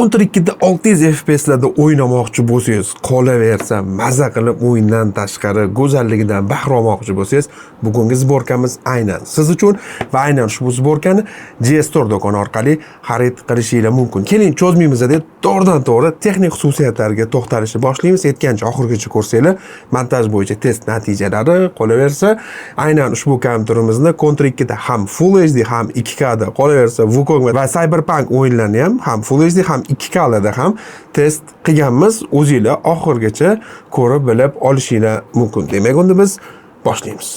Counter 2'de 600 FPS'larda o'ynamoqchi bo'lsangiz, qolaversa maza qilib o'yindan tashqari go'zalligidan bahra olmoqchi bo'lsangiz, bugungi zborkamiz aynan siz uchun va aynan ushbu zborkani GS Store do'koni orqali xarid qilishingiz mumkin. Keling, cho'zmaymiz deb to'g'ridan-to'g'ri texnik xususiyatlarga to'xtalishni boshlaymiz. Aytgancha oxirigacha ko'rsanglar, montaj bo'yicha test natijalari, qolaversa aynan ushbu kompyuterimizni Counter 2'da ham Full HD ham 2K da, qolaversa Wukong va Cyberpunk o'yinlarini ham Full HD ham 2K da ham test qilganmiz. O'zingizlar oxirigacha ko'rib bilib olishingiz mumkin. Demak, unda biz boshlaymiz.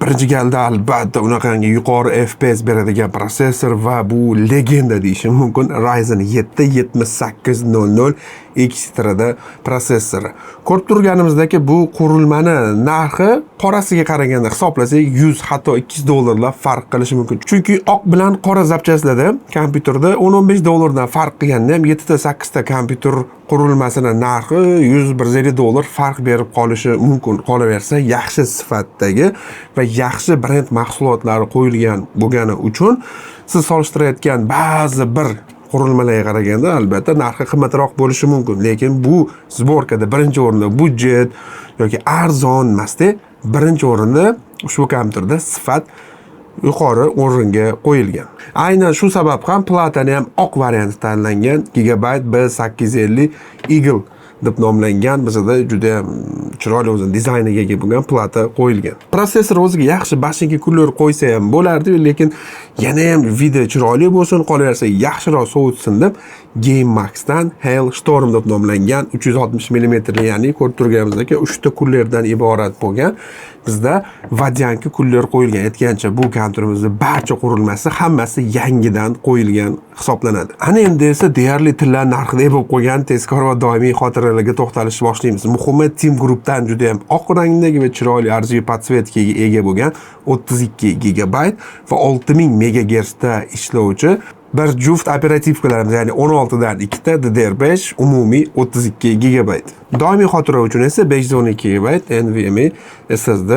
Birinchi galda albatta unaqangi yuqori FPS beradigan prosessor va bu legenda deyishim mumkin. Ryzen 7 7800 X-da prosessori. Ko'rib turganimizdagi bu qurilmani narxi qorasiga qaraganda hisoblasak 100 hatto 200 dollarlar farq qilishi mumkin. Chunki oq bilan qora zapchastlarda kompyuterda 10-15 dollardan farq qilganda ham 7 ta 8 ta kompyuter qurilmasining narxi 100-150 dollar farq berib qolishi mumkin. Qolaversa yaxshi sifatdagi va yaxshi brend mahsulotlari qo'yilgan bo'lgani uchun siz solishtirayotgan ba'zi bir qurilmalarga qaraganda albatta narxi qimmatroq bo'lishi mumkin. Lekin bu zborkada birinchi o'rinda budjet yoki arzon emasda, birinchi o'rinda ushbu kompyuterda sifat yuqori o'ringa qo'yilgan. Aynan shu sabab ham platani ham oq varianti tanlangan. Gigabyte B850 Eagle deb nomlangan, bizda juda chiroyli o'zi dizayniga ega bo'lgan plata qo'yilgan. Prosessor o'ziga yaxshi bashinki kullar qo'ysa ham bo'lardi, lekin yana ham video chiroyli bo'lsin, qolaversa yaxshiroq sovutsin deb GameMax'dan Hailstorm deb nomlangan 360 mm, ya'ni ko'rib turganimizdek 3 ta kullerdan iborat bo'lgan bizda Vodyanki kullar qo'yilgan. Aytgancha bu kompyuterimizning barcha qurilmasi hammasi yangidan qo'yilgan hisoblanadi. Ana endi esa deyarli tillar narxida bo'lib qo'ygan tezkor va doimiy xotiralarga to'xtalishni boshlaymiz. Muhimi Team Group'dan juda ham oq rangdagi va chiroyli RGB podsvetkaga ega bo'lgan 32 GB va 6000 MHz da ishlovchi bir juft operativkalarimiz, ya'ni 16 dan 2 ta DDR5, umumiy 32 GB. Doimiy xotira uchun esa 512 GB NVMe SSD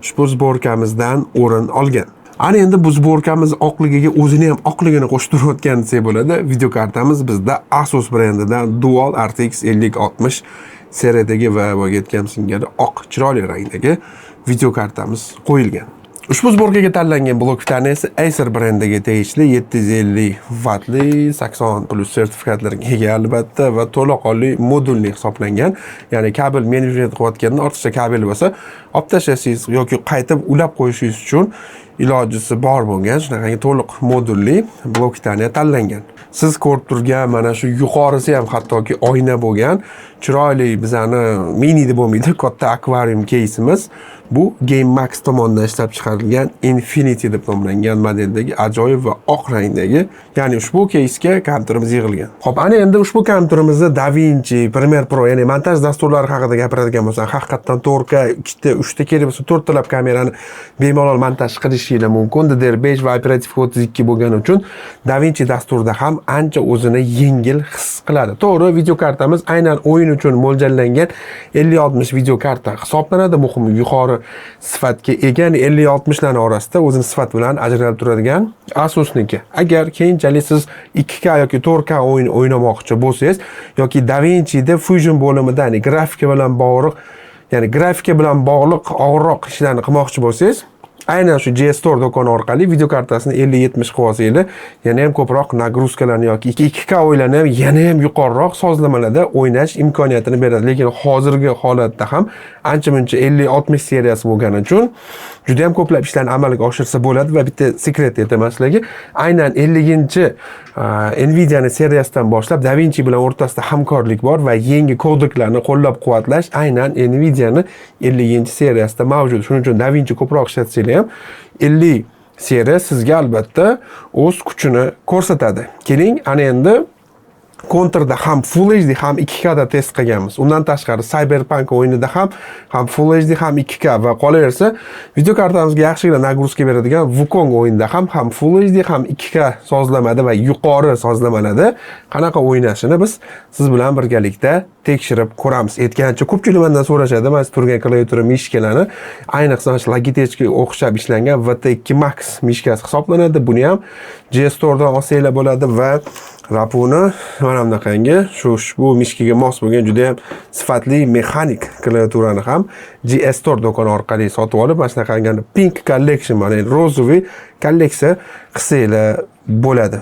ushbu zborkamizdan o'rin olgan. Ana endi bu zborkamiz oqligiga o'zini ham oqligini qo'shib turayotgan desak bo'ladi. Video kartamiz bizda Asus brendidan Dual RTX 5060 seriyadagi va bo'layotgan singari oq chiroyli rangdagi video kartamiz qo'yilgan. Ushbu zborkaga tanlangan bloklarni esa Acer brendiga tegishli 750 wattli 80+ sertifikatlarga ega albatta va to'laqonli modulli hisoblangan. Ya'ni kabel menejment qilayotganda ortiqcha kabel bo'lsa, olib tashlasangiz yoki qaytib ulab qo'yishingiz uchun ilojisi bor bo'lgan shunaqangi to'liq modulli bloklarni tanlangan. Siz ko'rib turgan mana shu yuqorisi ham hattoki oyna bo'lgan chiroyli bizani mini deb bo'lmaydi, katta akvarium keysimiz. Bu GameMax tomonidan ishlab chiqarilgan Infinity deb nomlangan modeldagi ajoyib va oq rangdagi, ya'ni ushbu keysga kompyuterimiz yig'ilgan. Xo'p, ana endi ushbu kompyuterimizda DaVinci, Premiere Pro, ya'ni montaj dasturlari haqida gapiradigan bo'lsak, haqiqatan 4K, 2 ta, 3 ta kerak bo'lsa 4 talab kamerani bemalol montaj qilishingiz mumkin. DDR5 va operativ 32 bo'lgani uchun DaVinci dasturida ham ancha o'zini yengil his qiladi. To'g'ri, video kartamiz aynan o'yin uchun mo'ljallangan 5060 video karta hisoblanadi. Muhimi yuqori sifatga ega, 50-60 larning orasida o'zini sifat bilan ajralib turadigan Asusniki. Agar keyinchalik siz 2K yoki 4K o'yin o'ynamoqchi bo'lsangiz yoki DaVinci'da Fusion bo'limida, ya'ni grafika bilan bog'liq og'irroq ishlarni qilmoqchi bo'lsangiz, aynan shu GS Store do'koni orqali video kartasini 50-70 qilib olsangiz, yana ham ko'proq nagruzkalarni yoki 2K o'yinlarni ham yana ham yuqoriroq sozlamalarda o'ynash imkoniyatini beradi. Lekin hozirgi holatda ham ancha-muncha 50-60 seriyasi bo'lgani uchun juda ham ko'plab ishlarni amalga oshirsa bo'ladi. Va bitta sekret aytaman sizlarga, aynan 50-chi Nvidia'ning seriyasidan boshlab DaVinci bilan o'rtasida hamkorlik bor va yangi kodeklarni qo'llab-quvvatlash aynan Nvidia'ning 50-chi seriyasida mavjud. Shuning uchun DaVinci ko'proq ishlatsanglar ham 50 seriya sizga albatta o'z kuchini ko'rsatadi. Keling, ana endi Counter'da ham Full HD ham 2K da test qilganmiz. Undan tashqari Cyberpunk o'yinida ham Full HD ham 2K va qolaversa video kartamizga yaxshigina nagruzka beradigan Wukong o'yinida ham Full HD ham 2K sozlamada va yuqori sozlamalarda qanaqa o'ynashini biz siz bilan birgalikda tekshirib ko'ramiz. Aytgancha ko'pchilik mendan so'rashadi, men turgan klaviatura mishkalani, ayniqsa Logitech'ga o'xshab ishlangan VT2 Max mishkasi hisoblanadi. Buni ham GS Store'dan olsanglar bo'ladi va Rapuni mana bunaqangi ushbu mishkaga mos bo'lgan juda ham sifatli mexanik klaviaturani ham GS Store do'koni orqali sotib olib, mana shunaqangi Pink Collection, mana rozoviy kolleksiya qilsanglar bo'ladi.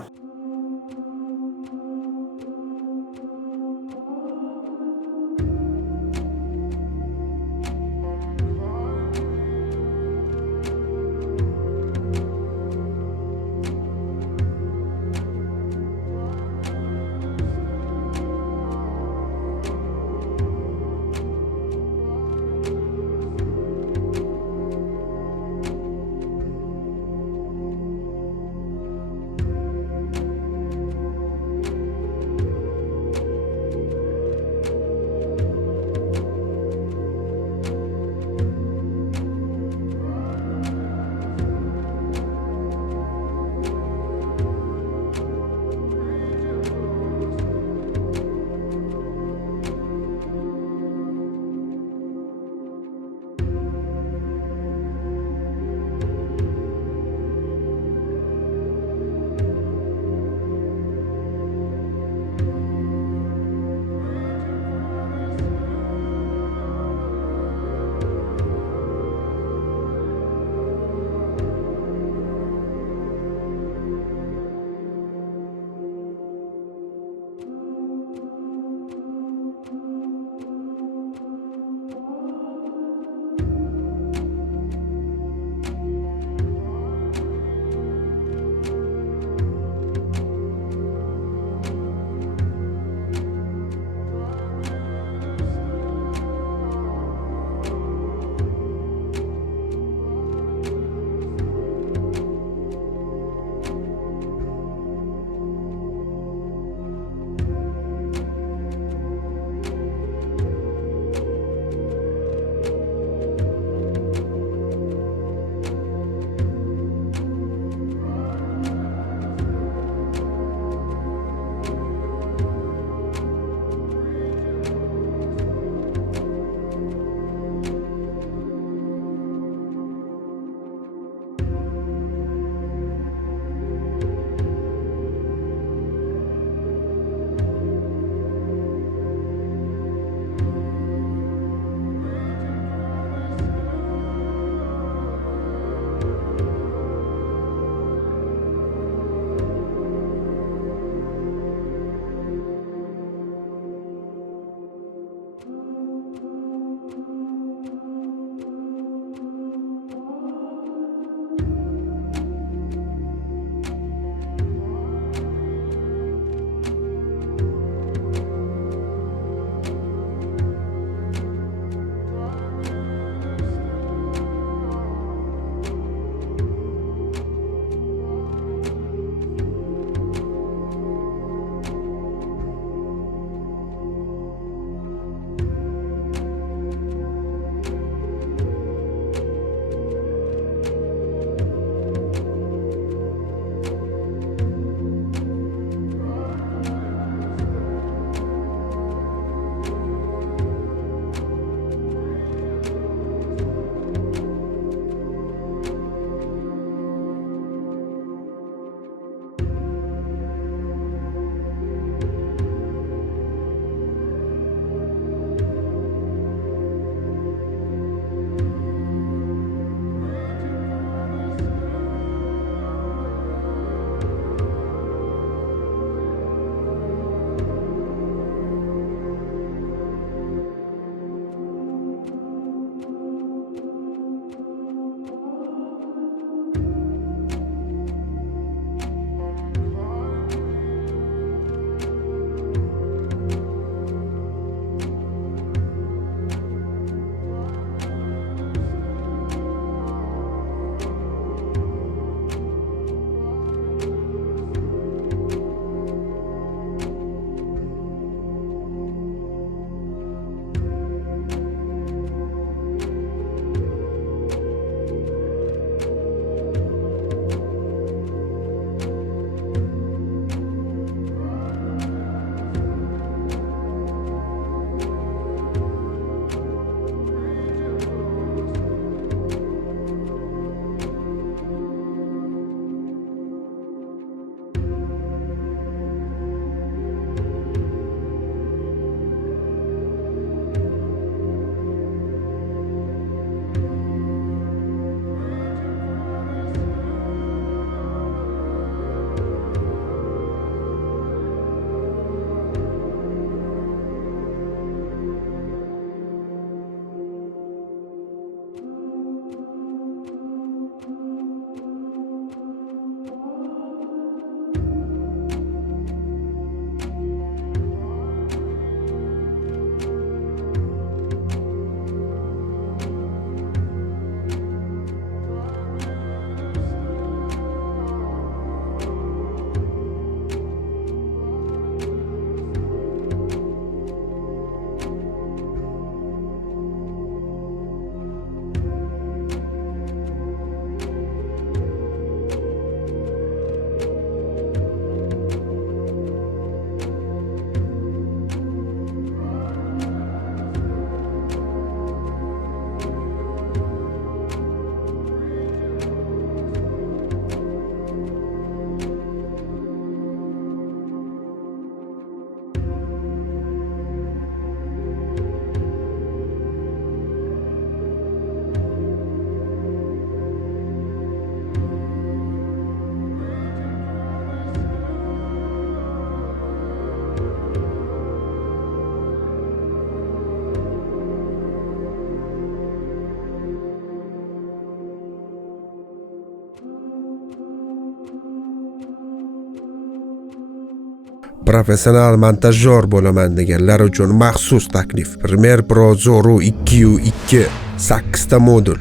professional montajyor bo'laman deganlar uchun maxsus taklif. Premiere Pro Zoru 2U2 8 ta modul.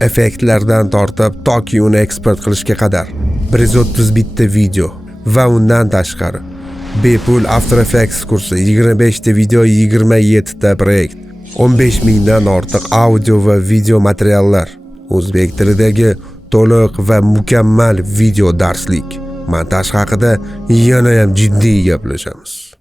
Effektlardan tortib toki uni eksport qilishga qadar 130 bitta video va undan tashqari bepul After Effects kursi, 25 ta video, 27 ta proyekt, 15 mingdan ortiq audio va video materiallar, o'zbek tilidagi to'liq va mukammal video darslik. Montaj haqida yana ham jiddiy gaplashamiz.